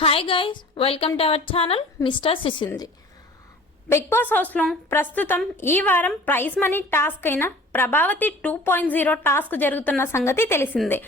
Hi guys, welcome to our channel mister Sisindri. Bigg Boss హౌస్లో ప్రస్తుతం ఈ వారం ప్రైజ్ మనీ టాస్క్ అయిన ప్రభావతి 2.0 టాస్క్ జరుగుతున్న సంగతి తెలిసిందే.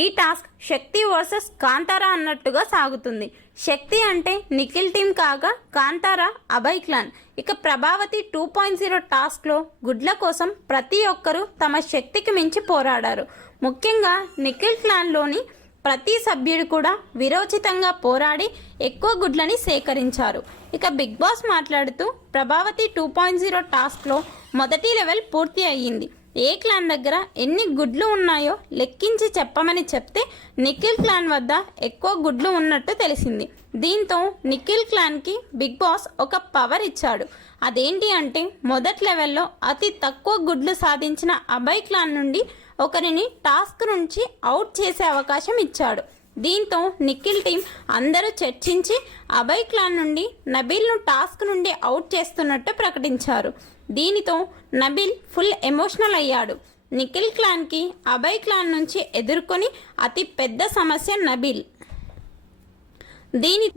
ఈ టాస్క్ శక్తి వర్సెస్ కాంతారా అన్నట్టుగా సాగుతుంది. శక్తి అంటే నిఖిల్ టీం కాగా కాంతారా అభయ్ క్లాన్. ఇక ప్రభావతి 2.0 టాస్క్లో గుడ్ల కోసం ప్రతి ఒక్కరూ తమ శక్తికి మించి పోరాడారు. ముఖ్యంగా నిఖిల్ క్లాన్లోని ప్రతి సభ్యుడు కూడా విరోచితంగా పోరాడి ఎక్కువ గుడ్లని సేకరించారు. ఇక బిగ్ బాస్ మాట్లాడుతూ ప్రభావతి 2.0 టాస్క్లో మొదటి లెవెల్ పూర్తి అయ్యింది. ఏ క్లాన్ దగ్గర ఎన్ని గుడ్లు ఉన్నాయో లెక్కించి చెప్పమని చెప్తే నిఖిల్ క్లాన్ వద్ద ఎక్కువ గుడ్లు ఉన్నట్టు తెలిసింది. దీంతో నిఖిల్ క్లాన్కి బిగ్ బాస్ ఒక పవర్ ఇచ్చాడు. అదేంటి అంటే మొదటి లెవెల్లో అతి తక్కువ గుడ్లు సాధించిన అభయ్ క్లాన్ నుండి ఒకరిని టాస్క్ నుంచి అవుట్ చేసే అవకాశం ఇచ్చాడు. దీంతో నిఖిల్ టీం అందరూ చర్చించి అభయ్ క్లాన్ నుండి నబీల్ను టాస్క్ నుండి అవుట్ చేస్తున్నట్టు ప్రకటించారు. దీనితో నబీల్ ఫుల్ ఎమోషనల్ అయ్యాడు. నిఖిల్ క్లాన్కి అభయ్ క్లాన్ నుంచి ఎదుర్కొని అతి పెద్ద సమస్య నబీల్.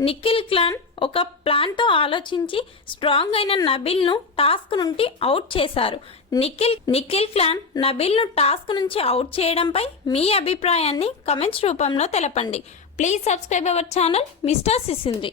నిఖిల్ క్లాన్ ఒక ప్లాన్తో ఆలోచించి స్ట్రాంగ్ అయిన నబీల్ను టాస్క్ నుండి అవుట్ చేశారు. నిఖిల్ క్లాన్ నబీల్ను టాస్క్ నుంచి అవుట్ చేయడంపై మీ అభిప్రాయాన్ని కమెంట్స్ రూపంలో తెలపండి. Please subscribe our channel mister సిసింద్రి.